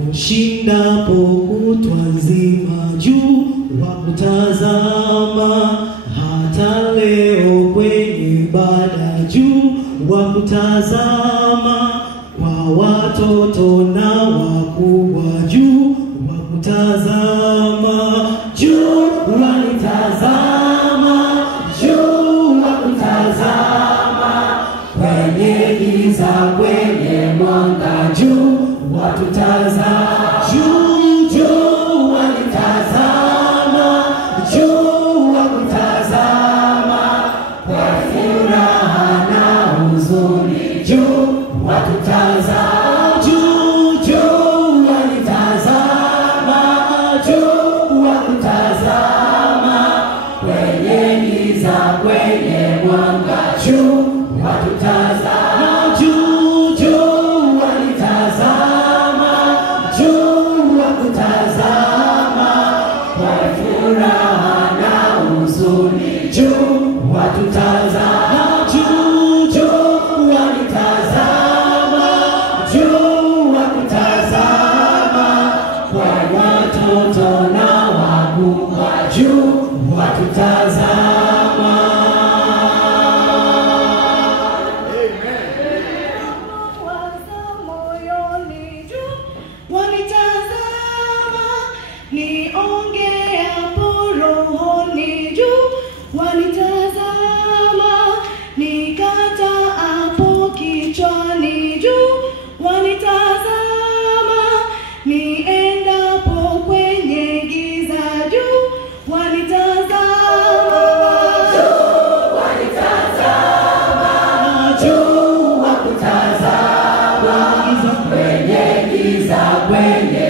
Ushindapo kutwa nzima juu wakutazama, hata leo kwenye ibada juu wakutazama, kwa watoto na wakubwa juu wakutazama, juu wanitazama, juu wakutazama, kwenye giza kwenye mwanga juu watutazama, juu juu wanitazama, juu wakutazama, kwa furaha na huzuni juu watutazama, juu juu wanitazama, juu wakutazama, kwenye giza kwenye mwanga juu watutazama, juu juu wanitazama, juu wakutazama, kwa furaha na huzuni juu watutazama, juu juu wanitazama, juu wakutazama, kwa watoto na wakubwa juu watutazama. Wanitazama, niongeapo rohoni juu. Wanitazama, nikataapo kichwani juu. Wanitazama, niendapo kwenye giza juu. Wanitazama, juu wakutazama, kwenye giza kwenye